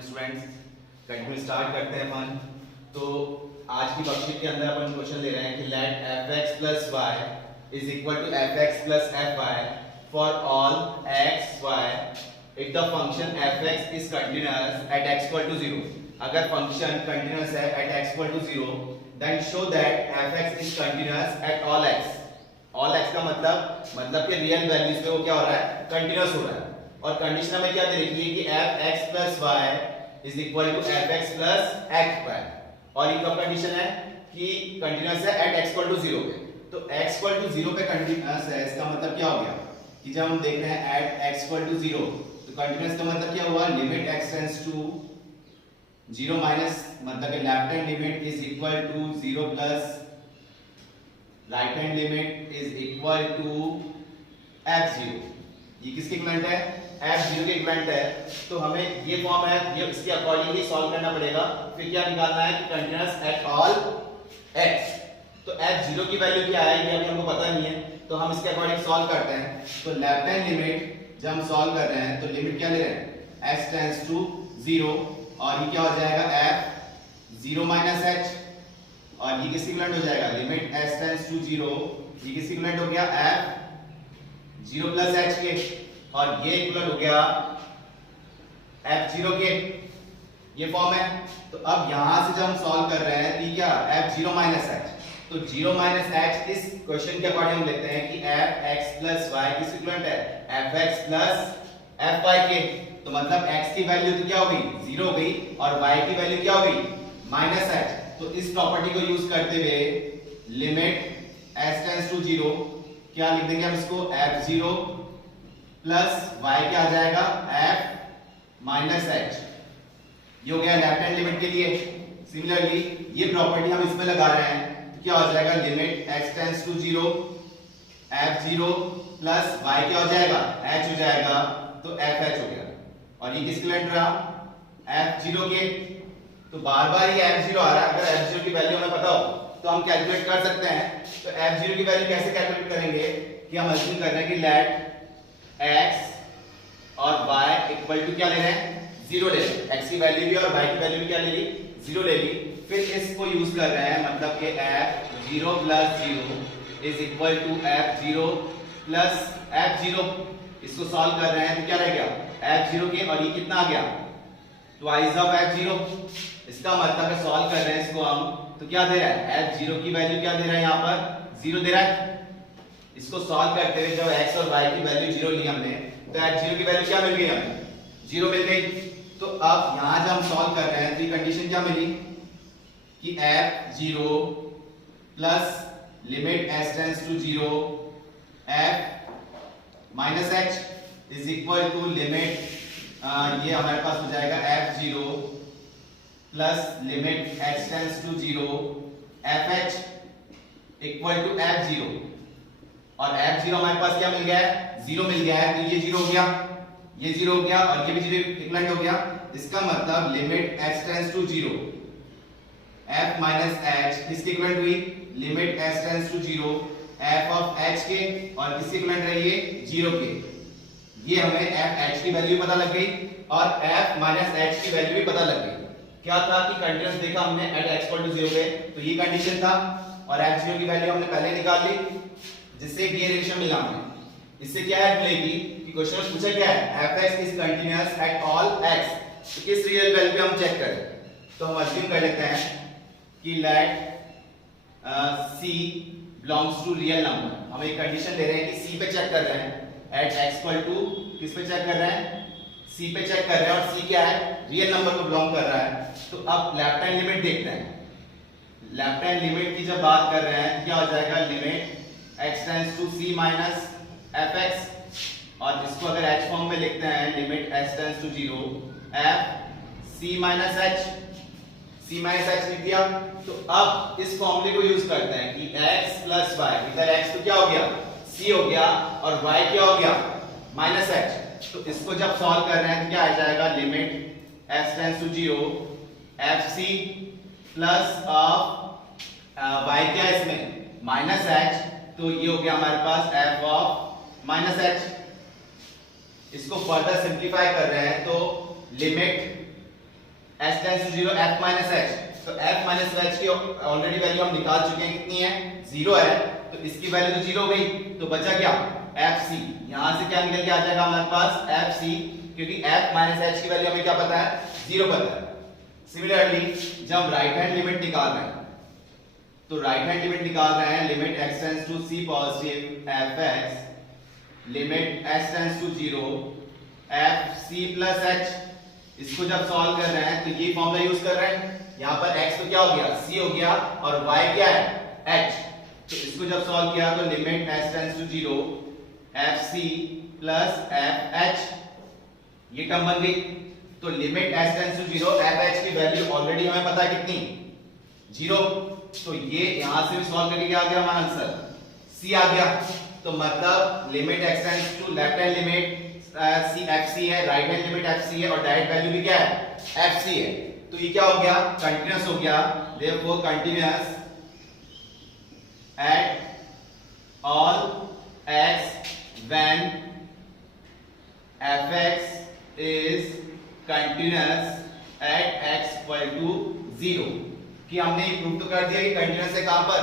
Morning students, continue start करते हैं अपन। तो आज की वर्कशीट के अंदर अपन क्वेश्चन ले रहे हैं कि late fx plus y is equal to fx plus fy for all x y if the function fx is continuous at x equal to 0। अगर फंक्शन कंटिन्यूअस है at x equal to 0 then show that fx is continuous at all x। all x का मतलब कि real values पे वो क्या हो रहा है, कंटिन्यूअस हो रहा है। और कंडीशन हमें क्या दे रखी है कि fx plus y is equal to fx plus xy। और ये कब कंडीशन है कि कंटिन्यूअस है at x equal to 0 पे। तो x equal to 0 पे कंटिन्यूअस है, इसका मतलब क्या हो गया कि जब हम देख रहे हैं at x equal to 0 तो कंटिन्यूअस का मतलब क्या हुआ, limit x tends to 0 minus मतलब कि left hand limit is equal to 0 plus right hand limit is equal to f0। ये किसके इक्विवेलेंट है, f0 के इक्विवेलेंट है। तो हमें ये फॉर्म है, ये इसके अकॉर्डिंग ही सॉल्व करना पड़ेगा। फिर क्या निकालना है कि कंटीन्यूअस एट ऑल x। तो f0 की वैल्यू क्या है ये अभी हमको पता नहीं है, तो हम इसके अकॉर्डिंग सॉल्व करते हैं। तो लेफ्ट हैंड लिमिट जब हम सॉल्व कर रहे हैं तो लिमिट क्या ले रहे हैं, x टेंड्स टू 0 और ये क्या हो जाएगा f0 माइनस h। और ये किसके इक्विवेलेंट हो जाएगा, लिमिट s टेंड्स टू 0, ये किसके इक्विवेलेंट हो गया f0 प्लस h के, और ये इक्वल हो गया f0 के। ये फॉर्म है। तो अब यहां से जब हम सॉल्व कर रहे हैं तो क्या f0 माइनस h, तो 0 माइनस h इस क्वेश्चन के अकॉर्डिंग हम लेते हैं कि fx प्लस y किस इक्विवेलेंट है, fx प्लस fy के। तो मतलब x की वैल्यू तो क्या हो गई, 0 हो गई, और y की वैल्यू क्या हो गई, माइनस h। तो इस प्रॉपर्टी को यूज करते हुए लिमिट s टेंड्स टू 0 क्या लिख देंगे हम इसको, f0 प्लस y क्या आ जाएगा, f माइनस h। ये हो गया लेफ्ट हैंड लिमिट के लिए। सिमिलरली ये प्रॉपर्टी हम इसमें लगा रहे हैं तो क्या हो जाएगा, limit x tends to 0 f0 plus y क्या हो जाएगा, h हो जाएगा, तो fh हो गया। और ये किसके इक्विवेलेंट रहा, f0 के। तो बार बार ये f0 आ रहा है, अगर f0 की वैल्यू हमें पता हो तो हम कैलकुलेट कर सकते हैं। तो f0 की वैल्यू कैसे कैलकुलेट करेंगे कि हम अज्यूम कर रहे हैं कि लेट x और y इक्वल टू क्या ले रहे हैं, 0 ले रहे हैं। x की वैल्यू भी और y की वैल्यू भी क्या ले ली, 0 ले ली। फिर इसको यूज कर रहे हैं, मतलब कि f0 plus 0 is equal to f0 plus f0। इसको सॉल्व कर रहे हैं तो क्या रह गया, f0 के, और ये कितना आ गया, ट्वाइस ऑफ f0। इसका मतलब है सॉल्व कर रहे हैं इसको हम तो क्या दे रहा है, f0 की वैल्यू क्या दे रहा है, यहाँ पर 0 दे रहा है। इसको सॉल्व करते हुए जब x और y की वैल्यू 0 ली हमने तो f0 की वैल्यू क्या मिल गई, हमें 0 मिल गई। तो अब यहां जब हम सॉल्व कर रहे हैं तो ये कंडीशन क्या मिली कि f0 plus limit s tends to 0 f minus h is equal to limit, ये हमारे पास हो जाएगा f0 plus limit x tends to 0 fh equal to f0। और f0 हमारे पास क्या मिल गया है, 0 मिल गया है। तो ये 0 हो गया, ये 0 हो गया, और ये भी 0 इक्विवेलेंट हो गया। इसका मतलब limit x tends to 0 f minus h किसकी इक्विवेलेंट हुई, limit x tends to 0 f of h के, और किसकी इक्विवेलेंट रही है, 0 के। ये हमें f h की वैल्यू पता लग गई और f माइनस h की वैल्यू भी पता लग गई। क्या था कि कंटीन्यूअस देखा हमने एट x इक्वल टू 0 पे, तो ये कंडीशन था, और f0 की वैल्यू हमने पहले निकाल ली, जिससे ये रिलेशन मिला हमें। इससे क्या हेल्प मिलेगी कि क्वेश्चन में पूछा क्या है, fx is continuous at all x। तो किस रियल वैल्यू पे हम चेक करें, तो हम अज्यूम कर लेते हैं कि let c belongs to real number. हम एक कंडीशन ले रहे हैं कि c पे चेक कर रहे हैं एट x इक्वल टू, किस पे चेक कर रहे हैं, c पे चेक कर रहे हैं, और c क्या है, रियल नंबर को बिलोंग कर रहा है। तो अब लेफ्ट हैंड लिमिट देखते हैं। लेफ्ट हैंड लिमिट की जब बात कर रहे हैं तो क्या हो जाएगा, limit x tends to c minus fx, और इसको अगर h फॉर्म में लिखते हैं, limit x tends to 0 f c minus h, c minus h लिख दिया। तो अब इस फॉर्मूले को यूज करते हैं कि x प्लस y, इधर x तो क्या हो गया, c हो गया, और y क्या हो गया, माइनस h। तो इसको जब सॉल्व कर रहे हैं तो क्या आ जाएगा, limit x tends to 0 fc plus of y क्या है इसमें, माइनस h। तो ये हो गया हमारे पास f ऑफ माइनस h। इसको फर्दर सिंप्लीफाई कर रहे हैं तो limit h tends to 0 f minus h, तो f माइनस h की ऑलरेडी वैल्यू हम निकाल चुके हैं, कितनी है 0 है, तो इसकी वैल्यू तो 0 हो गई, तो बचा क्या fc, यहां से क्या निकल के आ जाएगा हमारे पास fc, क्योंकि f माइनस h की वैल्यू हमें क्या पता है 0 पता है। सिमिलरली जब हम राइट हैंड लिमिट निकाल रहे हैं, तो राइट हैंड लिमिट निकाल रहे हैं, limit x tends to c positive fx limit h tends to 0 fc plus h, इसको जब सॉल्व कर रहे हैं तो ये फॉर्मूला यूज कर रहे हैं, यहां पर x तो क्या हो गया c हो गया और y क्या है h, तो इसको जब सॉल्व किया तो limit h tends to 0 fc plus fh, ये टर्म बन गई। तो limit h tends to 0 fh की वैल्यू ऑलरेडी हमें पता है कितनी 0, तो ये यहां से भी सॉल्व करके क्या आ गया हमारा आंसर c आ गया। तो मतलब limit x tends to left hand limit c fc है, राइट हैंड लिमिट fc है और डायरेक्ट वैल्यू भी क्या है fc है, तो ये क्या हो गया कंटीन्यूअस हो गया, therefore continuous at all x when fx is continuous at x equal to 0, कि हमने ये प्रूव तो कर दिया कि कंटीन्यूअस है कहां पर,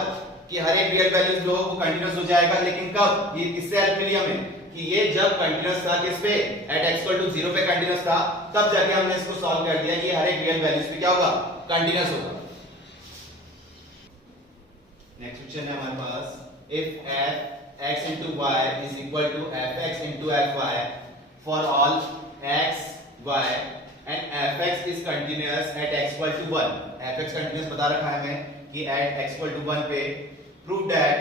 कि हर एक रियल वैल्यूज लो वो कंटीन्यूअस हो जाएगा, लेकिन कब, ये किससे हेल्प मिली हमें, कि ये जब कंटीन्यूअस था किस पे एट x इक्वल टू 0 पे कंटीन्यूअस था, तब जाके हमने इसको सॉल्व कर दिया कि हर एक रियल वैल्यूज पे क्या होगा कंटीन्यूअस होगा। नेक्स्ट क्वेश्चन है हमारे पास, if f(x into y) is equal to fx into fy for all x y and fx is continuous at x equal to 1, fx continuous बता रखा है हमें कि at x equal to 1 पे prove that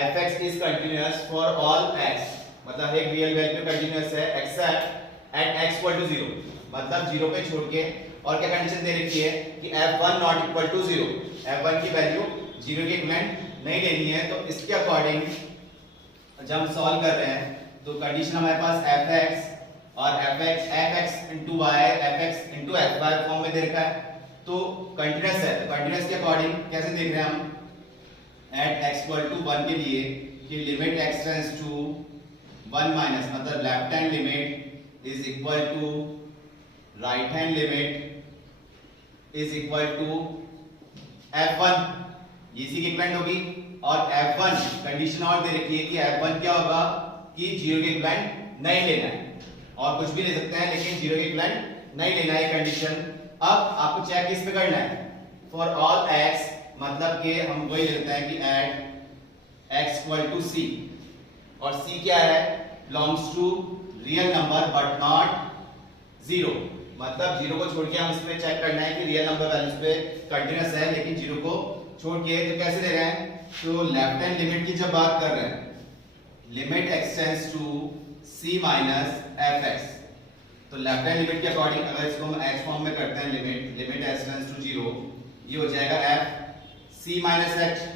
fx is continuous for all x, मतलब एक real value continuous है accept eight x equal to 0, मतलब 0 पे छोड़ के, और क्या कंडीशन दे रखी है कि f1 not equal to 0, f1 की वैल्यू 0 के इक्विवेलेंट नहीं लेनी है, तो इसके अकॉर्डिंग जब हम सॉल्व कर रहे हैं तो कंडीशन हमारे पास fx और fx into y fx into fy form में दे रखा है, तो कंटीन्यूअस है, तो कंटीन्यूअस के अकॉर्डिंग कैसे देख रहे हैं हम एट x equal to 1 के लिए कि limit x tends to 1 minus, मतलब left hand limit is equal to right hand limit is equal to f1, ये इसी की इक्विवेलेंट होगी, और f1 कंडीशन और दे रखी है कि f1 क्या होगा कि 0 के इक्विवेलेंट नहीं लेना है, और कुछ भी ले सकते हैं लेकिन 0 के इक्विवेलेंट नहीं लेना है कंडीशन। अब आपको चेक किस पे करना है, फॉर ऑल x, मतलब कि हम वही लेते हैं कि at x equal to c, और c क्या है belongs to real number but not 0, मतलब 0 को छोड़ के हम इसमें चेक करना है कि रियल नंबर वैल्यूज पे कंटीन्यूअस है, लेकिन 0 को छोड़ के तो कैसे ले रहे हैं, तो लेफ्ट हैंड लिमिट की जब बात कर रहे हैं, limit x tends to c minus fx, तो लेफ्ट हैंड लिमिट के अकॉर्डिंग अगर इसको हम h फॉर्म में करते हैं, लिमिट h टेंड्स टू 0, ये हो जाएगा f c माइनस h।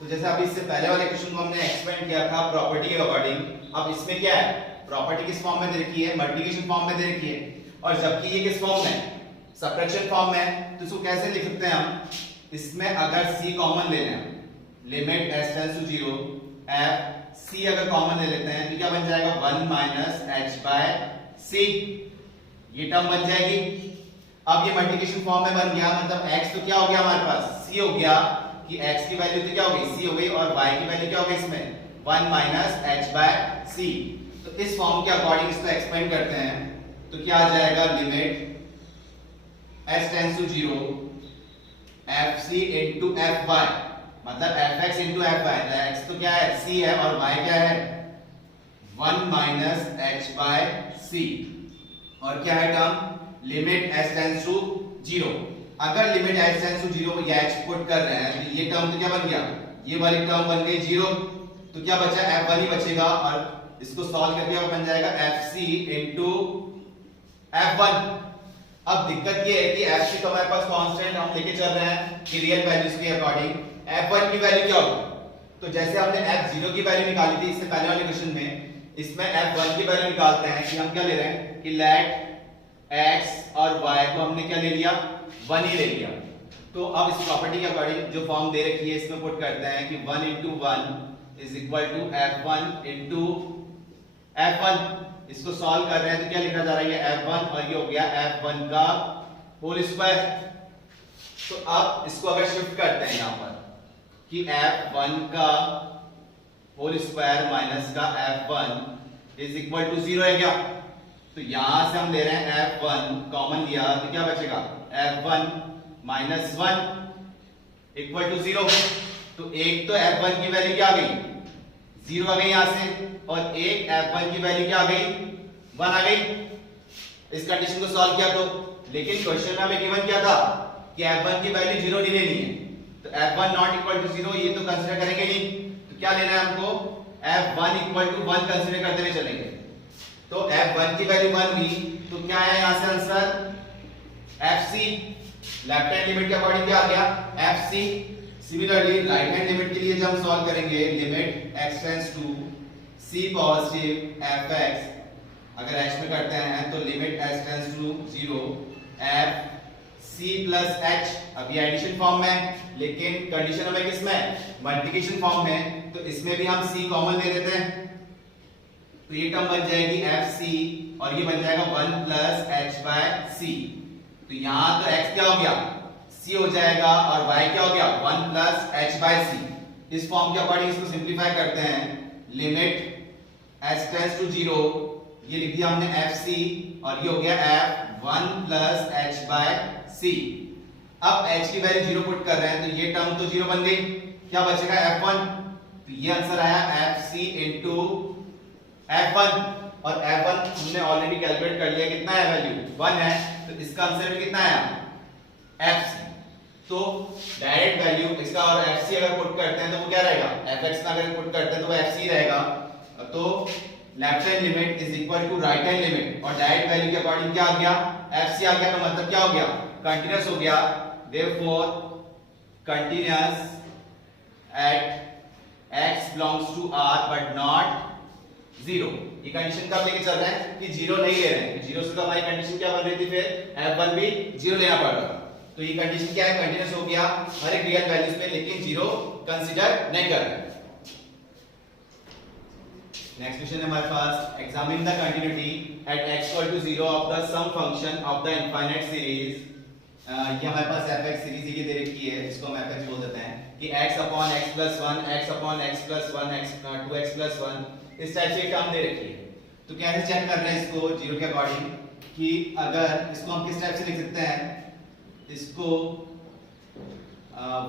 तो जैसे अभी इससे पहले वाले क्वेश्चन को हमने एक्सपेंड किया था प्रॉपर्टी के अकॉर्डिंग, अब इसमें क्या है प्रॉपर्टी किस फॉर्म में दे रखी है, मल्टीप्लिकेशन फॉर्म में दे रखी है, और जबकि ये किस फॉर्म में सबट्रैक्शन फॉर्म में, तो इसको कैसे लिख सकते हैं हम, इसमें अगर c कॉमन ले लें, limit h tends to 0 f c अगर कॉमन ले लेते हैं तो क्या बन जाएगा 1 माइनस h बाय c, ये टर्म बन जाएगी। अब ये मल्टीप्लिकेशन फॉर्म में बन गया, मतलब x तो क्या हो गया हमारे पास c हो गया, कि x की वैल्यू तो क्या हो गई c हो गई, और y की वैल्यू क्या हो गई इसमें 1 माइनस h बाय c, तो इस फॉर्म के अकॉर्डिंग इसको एक्सपेंड करते हैं तो क्या आ जाएगा limit h tends to 0 fc into fy, मतलब fx into fy, x तो क्या है c है और y क्या है 1 माइनस h बाय c, और क्या है term limit h tends to 0, अगर लिमिट h टेंड्स टू 0 या h पुट कर रहे हैं तो ये टर्म तो क्या बन गया, ये वाली टर्म बन गई 0, तो क्या बचा f1 ही बचेगा, और इसको सॉल्व करके अब बन जाएगा fc into f1। अब दिक्कत ये है कि fc तो हमारे पास कांस्टेंट हम लेके चल रहे हैं कि रियल वैल्यूज के अकॉर्डिंग f1 की वैल्यू क्या होगी, तो जैसे हमने f0 की वैल्यू निकाली थी इससे पहले वाले क्वेश्चन में, इसमें f1 की वैल्यू निकालते हैं कि हम क्या ले रहे हैं कि लेट x और y को हमने क्या ले लिया 1 ही ले लिया, तो अब इस प्रॉपर्टी के अकॉर्डिंग जो फॉर्म दे रखी है इसमें पुट करते हैं कि 1 into 1 is equal to f1 into f1, इसको सॉल्व कर रहे हैं तो क्या लिखा जा रहा है f1, और ये हो गया f1 का होल स्क्वायर। तो अब इसको अगर शिफ्ट करते हैं यहां पर कि f1 का होल स्क्वायर माइनस का f1 इज इक्वल टू 0 है क्या? तो यहां से हम ले रहे हैं f1 कॉमन लिया तो क्या बचेगा f1 माइनस 1 इक्वल टू 0। तो एक तो f1 की वैल्यू क्या आ गई 0 आ गई यहां से, और एक f1 की वैल्यू क्या आ गई 1 आ गई। इस कंडीशन को सॉल्व किया तो, लेकिन क्वेश्चन में हमें गिवन क्या था कि f1 की वैल्यू 0 नहीं लेनी है, तो f1 नॉट इक्वल टू 0 ये तो कंसीडर करेंगे नहीं। तो क्या लेना है हमको f1 इक्वल टू 1 कंसीडर करते हुए चलेंगे। तो f1 की वैल्यू 1 हुई तो क्या है यहां से answer fc, left hand limit के अकॉर्डिंग क्या आ गया fc। Similarly right hand limit के लिए जब हम सॉल्व करेंगे limit x tends to c positive fx, अगर h में करते हैं तो limit h tends to 0 f c plus h। अभी एडिशन फॉर्म में, लेकिन कंडीशन हमें किस में मल्टीप्लिकेशन फॉर्म में, तो इसमें भी हम c कॉमन ले लेते हैं तो ये टर्म बन जाएगी fc और ये बन जाएगा 1 प्लस h बाय c। तो यहां तो x क्या हो गया c हो जाएगा और y क्या हो गया 1 प्लस h बाय c। इस फॉर्म के अकॉर्डिंग इसको सिंपलीफाई करते हैं, लिमिट h टेंड्स टू 0 ये लिख दिया हमने fc और ये हो गया f1 plus h by c। अब h की वैल्यू 0 पुट कर रहे हैं तो ये टर्म तो 0 बन गई, क्या बचेगा f1। तो ये आंसर आया fc इनटू f1, और f1 हमने ऑलरेडी कैलकुलेट कर लिया कितना है वैल्यू 1 है, तो इसका आंसर भी कितना आया fc। तो डायरेक्ट वैल्यू इसका और fc अगर पुट करते हैं तो वो क्या रहेगा fx में अगर पुट करते हैं तो वो fc रहेगा। तो left hand limit is equal to right hand limit, और डायरेक्ट वैल्यू के अकॉर्डिंग क्या आ गया fc आ गया, तो मतलब क्या हो गया कंटीन्यूअस हो गया। Therefore continuous at x belongs to r but not 0। ये कंडीशन कब लेके चल रहे हैं कि 0 नहीं ले रहे हैं, 0 से तो हमारी कंडीशन क्या बन रही थी फिर f1 भी 0 लेना पड़ रहा। तो ये कंडीशन क्या है कंटीन्यूअस हो गया हर एक रियल वैल्यूज पे, लेकिन 0 कंसीडर नहीं कर रहे। नेक्स्ट क्वेश्चन है हमारे पास, examine the continuity at x equal to 0 of the sum function of the infinite series. ये हमारे पास fx सीरीज ये दे रखी है, इसको हम fx बोल देते हैं कि x upon x plus 1 x upon x plus 1 x 2x plus 1 इस टाइप से टर्म दे रखी है। तो कैसे चेक कर रहे हैं इसको 0 के अकॉर्डिंग कि अगर इसको हम किस टाइप से लिख सकते हैं, इसको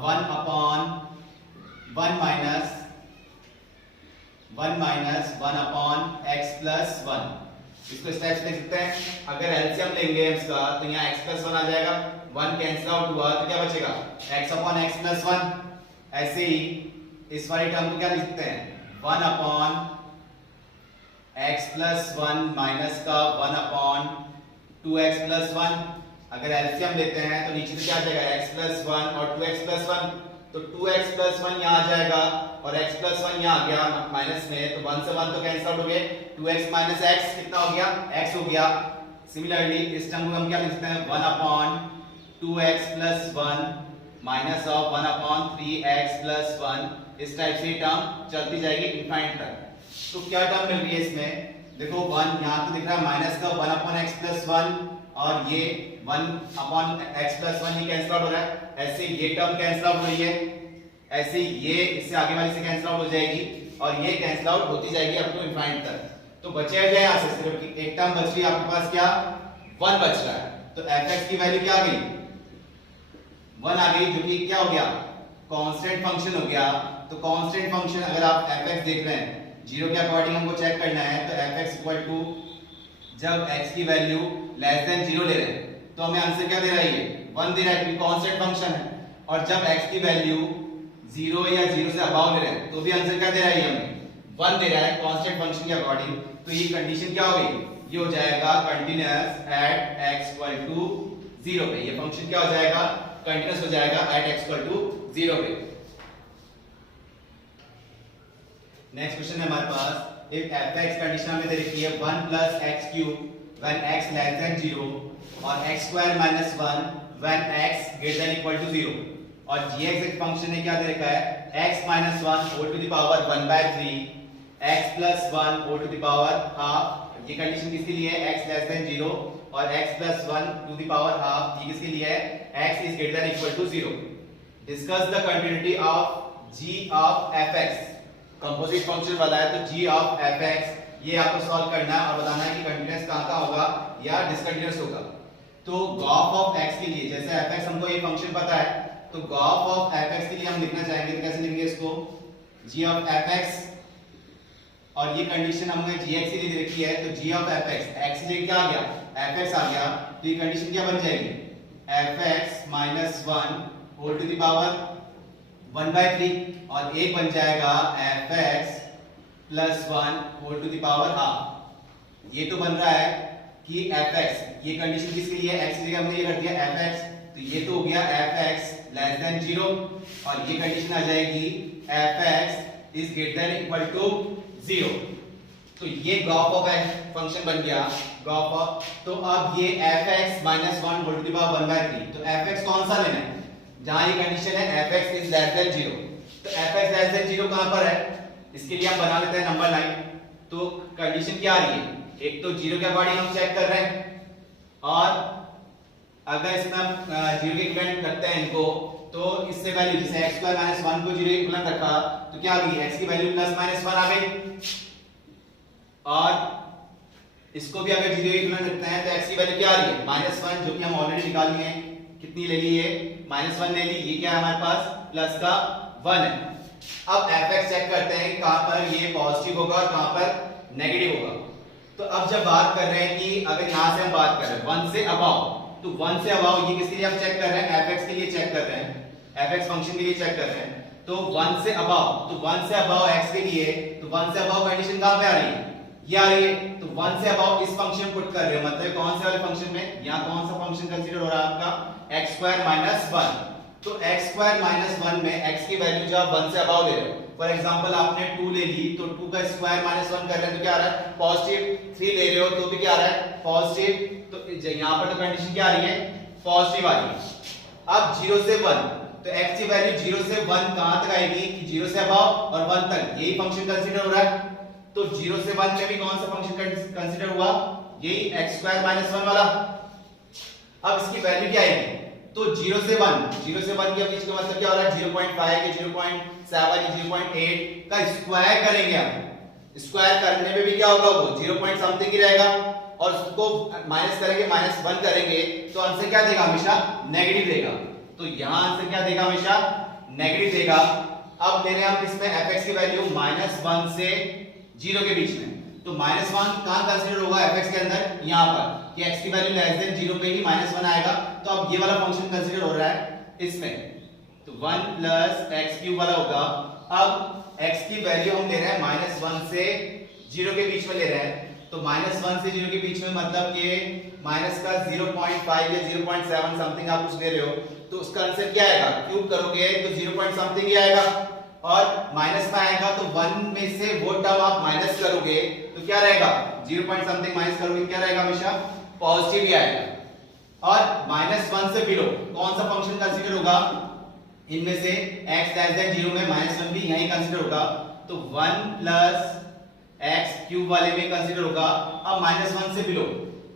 1 upon 1 minus 1 upon x plus 1, इसको इस टाइप से लिख सकते हैं। अगर एलसीएम लेंगे इसका तो यहाँ x प्लस 1 आ जाएगा, 1 कैंसिल आउट हुआ तो क्या बचेगा x अपॉन x प्लस 1। ऐसे ही इस वाली टर्म को क्या लिखते हैं 1 अपॉन x प्लस 1 माइनस का 1 अपॉन 2x प्लस 1। अगर एलसीएम लेते हैं तो नीचे से क्या आ जाएगा x प्लस 1 और 2x प्लस 1, तो 2x प्लस 1 यहाँ आ जाएगा और x प्लस 1 यहाँ आ गया माइनस में, तो 1 से 1 तो कैंसिल आउट हो गए, 2x माइनस x कितना हो गया x हो गया। सिमिलरली इस टर्म को हम क्या लिख सकते हैं 1 upon 2x plus 1 minus of 1 upon 3x plus 1। इस टाइप से टर्म चलती जाएगी इनफाइनाइट तक। तो क्या टर्म मिल रही है इसमें, देखो 1 यहाँ तो दिख रहा है माइनस का 1 अपॉन x प्लस 1 और ये 1 अपॉन x प्लस 1 ये कैंसिल आउट हो रहा है, ऐसे ये टर्म कैंसिल आउट हो रही है, ऐसे ये इससे आगे वाली से कैंसिल आउट हो जाएगी और ये कैंसिल आउट होती जाएगी अप टू इनफाइनाइट तक। तो बचेगा क्या यहाँ से सिर्फ कि एक टर्म बच रही है आपके पास क्या 1 बच रहा है, तो fx की वैल्यू क्या आ गई 1 आ गई, जो कि क्या हो गया कांस्टेंट फंक्शन हो गया। तो कांस्टेंट फंक्शन अगर आप fx देख रहे हैं 0 के अकॉर्डिंग हमको चेक करना है, तो fx इक्वल टू जब x की वैल्यू लेस देन 0 ले रहे हैं तो हमें आंसर क्या दे रहा है ये 1 दे रहा है क्योंकि कांस्टेंट फंक्शन है, और जब x की वैल्यू 0 या 0 से अबव ले रहे हैं तो भी आंसर क्या दे रहा है ये हमें 1 दे रहा है कांस्टेंट फंक्शन के अकॉर्डिंग। तो ये कंडीशन क्या हो गई, ये हो जाएगा continuous at x equal to 0 पे, ये फंक्शन क्या हो जाएगा कंटीन्यूअस हो जाएगा एट x इक्वल टू 0 पे। नेक्स्ट क्वेश्चन है हमारे पास, इफ fx कंडीशन हमें दे रखी है 1 plus x cube when x less than 0 और x square minus 1 when x greater than equal to 0, और gx एक फंक्शन है क्या दे रखा है x minus 1 whole to the power 1/3 x plus 1 whole to the power half. ये condition किसके लिए है x लेस देन 0 और x plus 1 to the power half, ये किसके लिए है, x is greater than equal to 0। Discuss the continuity of g of fx, composite function वाला है तो g ऑफ fx ये आपको सॉल्व करना है और बताना है कि कंटीन्यूअस कहां होगा या डिसकंटीन्यूअस होगा। तो गॉफ ऑफ x के लिए, जैसे fx हमको ये फंक्शन पता है, तो गॉफ ऑफ fx के लिए हम लिखना चाहेंगे तो कैसे लिखेंगे इसको, g ऑफ fx, और ये कंडीशन हमने gx के लिए रखी है तो g ऑफ fx, x के लिए क्या आ गया, fx आ गया, तो ये कंडीशन क्या बन जाएगी, fx minus 1 whole to the power 1/3, और एक बन जाएगा fx plus 1 whole to the power half. ये तो बन रहा है कि fx, ये कंडीशन किसके लिए है, x के लिए हमने ये कर दिया fx, तो ये तो हो गया fx लेस देन 0, और ये कंडीशन आ जाएगी fx is greater than equal to 0। तो ये गॉफ ऑफ फंक्शन बन गया, गॉफ ऑफ। तो अब ये fx minus 1 whole to the power 1/3, तो fx कौन सा लेना है, जहां ये कंडीशन है fx इज लेस देन 0, तो fx लेस देन 0 कहां पर है, इसके लिए हम बना लेते हैं नंबर लाइन। तो कंडीशन क्या आ रही है, एक तो 0 के अकॉर्डिंग हम चेक कर रहे हैं, और अगर इसमें हम 0 के इक्विवेलेंट रखते हैं इनको, तो इससे वैल्यू जैसे x स्क्वायर माइनस 1 को 0 के इक्विवेलेंट रखा तो क्या आ गई, x की वैल्यू प्लस माइनस 1 आ गई, और इसको भी अगर 0 के इक्विवेलेंट रखते हैं तो x की वैल्यू क्या आ रही है, माइनस 1, जो कि हम ऑलरेडी निकाल लिए हैं, कितनी ले ली है, माइनस 1 ले ली, ये क्या है हमारे पास, प्लस का 1 है। अब fx चेक करते हैं कि कहां पर ये पॉजिटिव होगा और कहां पर नेगेटिव होगा। तो अब जब बात कर रहे हैं कि अगर यहां से हम बात कर रहे हैं 1 से अबव, तो 1 से अबव ये किसके लिए हम चेक कर रहे हैं, fx के लिए चेक कर रहे हैं, fx फंक्शन के लिए चेक कर रहे हैं। तो 1 से अबव, तो 1 से अबव x के लिए, तो 1 से अबव कंडीशन कहां पे आ रही है, ये आ रही है, तो 1 से अबव इस फंक्शन पुट कर रहे हैं, मतलब कौन से वाले फंक्शन में, यहां कौन सा फंक्शन कंसीडर हो रहा है आपका, x स्क्वायर माइनस 1। तो x स्क्वायर माइनस 1 में x की वैल्यू जो आप 1 से अबव ले रहे हो, फॉर एग्जांपल आपने 2 ले ली, तो 2 का स्क्वायर माइनस 1 कर रहे हैं तो क्या आ रहा है, पॉजिटिव। 3 ले रहे हो तो भी क्या आ रहा है, पॉजिटिव। तो यहां पर तो कंडीशन क्या आ रही है, पॉजिटिव आ रही है। अब 0 से 1, तो x की वैल्यू 0 से 1 कहां तक आएगी, कि 0 से अबव और 1 तक, यही फंक्शन कंसीडर हो रहा है। तो 0 से 1 में भी कौन सा फंक्शन कंसीडर हुआ, यही x स्क्वायर माइनस 1 वाला। अब इसकी वैल्यू क्या आएगी, तो 0 से 1 के बीच का मतलब क्या हो रहा है, 0.5 के 0.7 के 0.8 का स्क्वायर करेंगे हम। स्क्वायर करने में भी क्या होगा, वो 0 पॉइंट समथिंग ही रहेगा, और उसको माइनस करेंगे, माइनस 1 करेंगे, तो आंसर क्या देगा, हमेशा नेगेटिव देगा। तो यहां आंसर क्या देगा, हमेशा नेगेटिव देगा। अब ले रहे हैं हम इसमें fx की वैल्यू -1 से 0 के बीच में, तो -1 कहां कंसीडर होगा fx के अंदर, यहां पर, कि x की वैल्यू लेस देन 0 पे ही -1 आएगा। तो अब ये वाला फंक्शन कंसीडर हो रहा है इसमें, तो 1 प्लस एक्स क्यूब वाला होगा। अब x की वैल्यू हम ले रहे हैं -1 से 0 के बीच में ले रहे हैं, तो -1 से 0 के बीच में मतलब कि माइनस का 0.5 या 0.7 समथिंग आप कुछ ले रहे हो, तो उसका आंसर क्या आएगा, क्यूब करोगे तो 0 पॉइंट समथिंग ही आएगा, और माइनस में आएगा तो 1 में से वो टर्म आप माइनस करोगे तो क्या रहेगा, 0 पॉइंट समथिंग माइनस करोगे क्या रहेगा, हमेशा पॉजिटिव ही आएगा। और -1 से बिलो कौन सा फंक्शन कंसीडर होगा, इनमें से x लेस देन 0 में -1 भी यही कंसीडर होगा, तो 1 प्लस x क्यूब वाले में कंसीडर होगा। अब -1 से बिलो,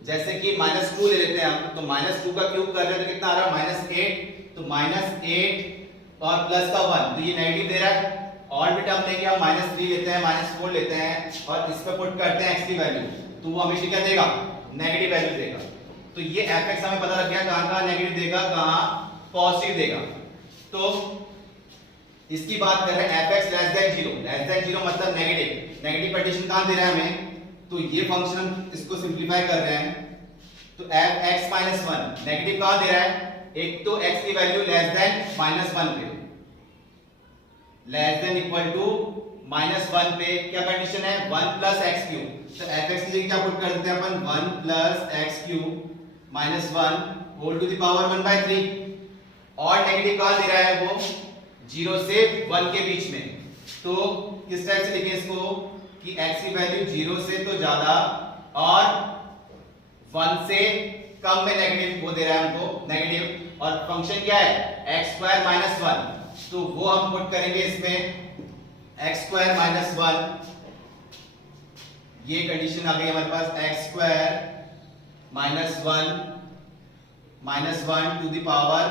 जैसे कि -2 ले लेते हैं हम, तो -2 का क्यूब कर रहे हैं तो कितना आ रहा है, -8, तो -8 और प्लस का 1, तो ये नेगेटिव दे रहा है। और भी टर्म लेके हम -3 लेते हैं, -4 लेते हैं, और इस पे पुट करते हैं x की वैल्यू, तो वो हमेशा क्या देगा, नेगेटिव वैल्यू देगा। तो ये fx हमें पता लग गया कहां नेगेटिव देगा, कहां पॉजिटिव देगा। तो इसकी बात कर रहे हैं fx लेस देन 0 मतलब नेगेटिव कंडीशन कहां दे रहा है हमें, तो ये फंक्शन हम इसको सिंपलीफाई कर रहे हैं, तो fx -1 नेगेटिव कहां दे रहा है, एक तो x की वैल्यू लेस देन -1 पे, लेस देन इक्वल टू -1 पे क्या कंडीशन है, 1 प्लस एक्स क्यूब, तो fx की जगह क्या पुट कर देते हैं अपन, 1 plus x cube -1 whole to the power 1/3, और नेगेटिव कहां दे रहा है वो, 0 से 1 के बीच में। तो किस टाइप से लिखें इसको, कि x की वैल्यू 0 से तो ज्यादा और 1 से कम में नेगेटिव वो दे रहा है हमको नेगेटिव, और फंक्शन क्या है, x स्क्वायर -1, तो वो हम पुट करेंगे इसमें, x स्क्वायर -1, ये कंडीशन आ गई हमारे पास, x square -1 to the power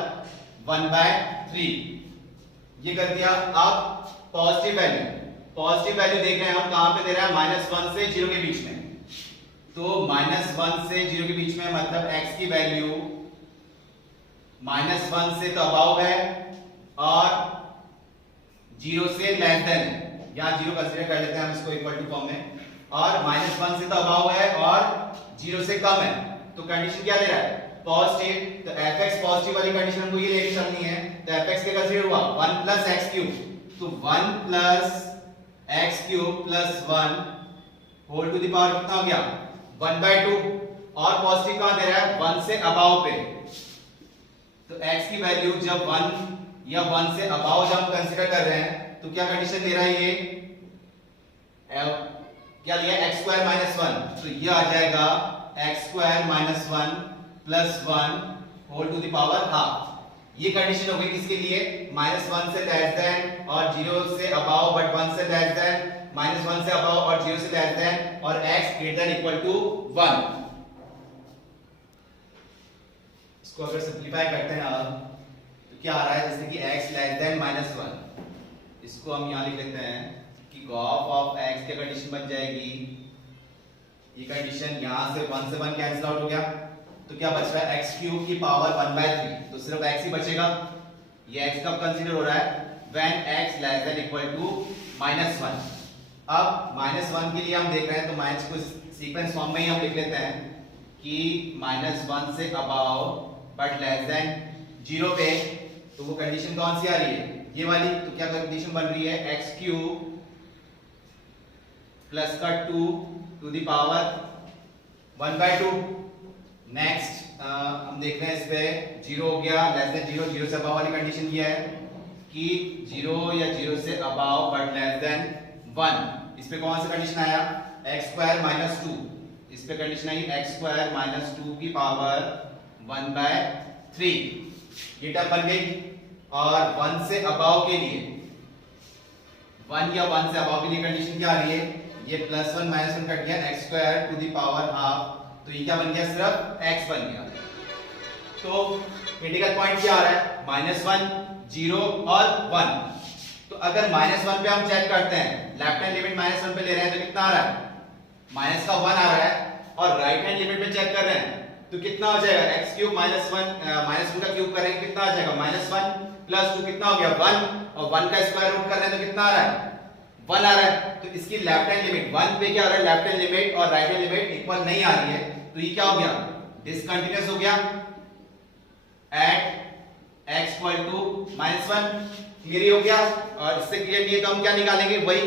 1/3 ये कर दिया। अब पॉजिटिव वैल्यू देख रहे हैं हम कहां पे दे रहा है, -1 से 0 के बीच में। तो -1 से 0 के बीच में मतलब x की वैल्यू -1 से तो अबाव है और 0 से लेस देन है। यहां 0 कंसीडर कर लेते हैं हम इसको इक्वल टू फॉर्म में, और -1 से तो अबाव है और 0 से कम है। तो कंडीशन क्या ले रहा है, पॉजिटिव। तो fx पॉजिटिव वाली कंडीशन हमको ये लेके चलनी है। तो fx क्या कंसीडर हुआ, 1 + x³ तो 1 + x³ + 1 whole to the power कितना हो गया, 1/2। और पॉजिटिव कहां दे रहा है, 1 से अबाव पे। तो x की वैल्यू जब 1 या 1 से अबाव जब हम कंसीडर कर रहे हैं तो क्या कंडीशन दे रहा है, ये क्या लिया, x² - 1। तो ये आ जाएगा x² - 1 + 1 whole to the power half. ये कंडीशन हो गई किसके लिए, -1 से लेस देन और 0 से अबाव बट 1 से लेस देन, -1 से अबाव और 0 से लेस देन, और x > 1। इसको अगर सिंपलीफाई करते हैं अब तो क्या आ रहा है, जैसे कि x < -1, इसको हम यहां लिख लेते हैं कि gov of x की कंडीशन बन जाएगी, ये कंडीशन यहां से 1 से 1 कैंसिल आउट हो गया। तो क्या बच रहा है, x³ की पावर 1/3। तो सिर्फ x ही बचेगा। ये x कब कंसीडर हो रहा है, when x < -1। अब -1 के लिए हम देख रहे हैं तो माइनस को सीक्वेंस फॉर्म में ही हम लिख लेते हैं कि -1 से अबाव बट लेस देन 0 पे। तो वो कंडीशन कौन सी आ रही है, ये वाली। तो क्या कंडीशन बन रही है, x³ + 2 to the power 1/2। Next हम देख रहे हैं इस पे 0 हो गया, लेस देन 0, 0 से अबाव वाली कंडीशन ये है कि 0 या 0 से अबाव बट लेस देन 1। इस पे कौन सा कंडीशन आया, x² - 2। इस पे कंडीशन आई x² - 2 की पावर 1/3। ये टर्म बन गई। और 1 से अबाव के लिए, 1 या 1 से अबाव के लिए कंडीशन क्या आ रही है, ये +1 -1 कट गया, x² to the power half. तो ये क्या बन गया, सिर्फ x बन गया। तो क्रिटिकल पॉइंट क्या आ रहा है, -1, 0 और 1। तो अगर -1 पे हम चेक करते हैं, लेफ्ट हैंड लिमिट -1 पे ले रहे हैं तो कितना आ रहा है, -1 आ रहा है। और राइट हैंड लिमिट पे चेक कर रहे हैं तो कितना हो जाएगा, x³ - 1 का क्यूब करेंगे कितना आ जाएगा, -1 + 2 कितना हो गया, 1। और 1 का स्क्वायर रूट कर रहे हैं तो कितना आ रहा है, 1 आ रहा है। तो इसकी लेफ्ट हैंड लिमिट 1 पे क्या हो रहा है, लेफ्ट हैंड लिमिट और राइट हैंड लिमिट इक्वल नहीं आ रही है। तो ये क्या हो गया, डिसकंटीन्यूअस हो गया एट x = -1। क्लियर हो गया। और इससे क्लियर नहीं है तो हम क्या निकालेंगे, वही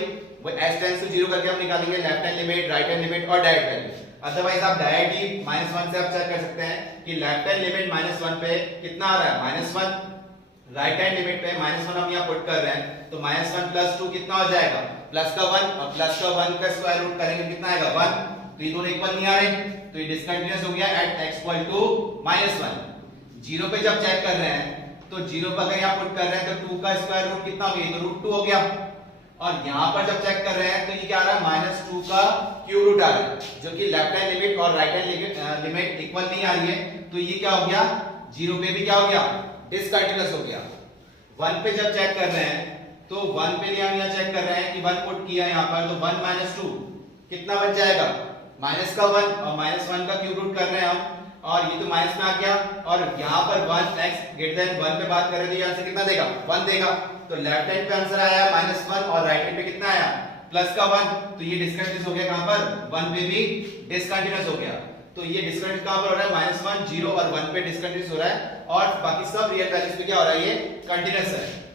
s → 0 करके हम निकालेंगे left hand limit, right hand limit और डायरेक्ट वैल्यू। अदरवाइज आप डायरेक्ट ही -1 से आप चेक कर सकते हैं कि लेफ्ट हैंड लिमिट -1 पे कितना आ रहा है, -1। राइट हैंड लिमिट पे -1 हम यहां पुट कर रहे हैं तो -1 + 2 कितना हो जाएगा, +1। और +1 का स्क्वायर रूट करेंगे कितना आएगा, 1। तो ये दोनों इक्वल नहीं आ रहे, तो ये डिसकंटीन्यूअस हो गया एट x = -1। 0 पे जब चेक कर रहे हैं तो 0 पे अगर यहां पुट कर रहे हैं तो 2 का स्क्वायर रूट कितना हो गया, तो √2 हो गया। और यहां पर जब चेक कर रहे हैं तो ये क्या आ रहा है, -2 का क्यूब रूट आ रहा है, जो कि लेफ्ट हैंड लिमिट और राइट हैंड लिमिट इक्वल नहीं आ रही है। तो ये क्या हो गया, 0 पे भी क्या हो गया, डिसकंटीन्यूअस हो गया। 1 पे जब चेक कर रहे हैं तो 1 पे लिए हम यहां चेक कर रहे हैं कि 1 पुट किया यहां पर, तो 1 - 2 कितना बच जाएगा, -1 और -1 का क्यूब रूट कर रहे हैं हम, और ये तो माइनस में आ गया। और यहाँ पर 1x > 1 पे बात करें तो ये आंसर कितना देगा, 1 देगा। तो लेफ्ट हैंड पे आंसर आया -1 और राइट हैंड पे कितना आया, +1। तो ये डिसकंटीन्यूअस हो गया, कहां पर, 1 पे भी डिसकंटीन्यूअस हो गया। तो ये डिसकंटीन्यूअस कहां पर हो रहा है, -1, 0 और 1 पे डिसकंटीन्यूअस हो रहा है, और बाकी सब रियल वैल्यूज पे क्या हो रहा है, ये कंटीन्यूअस है।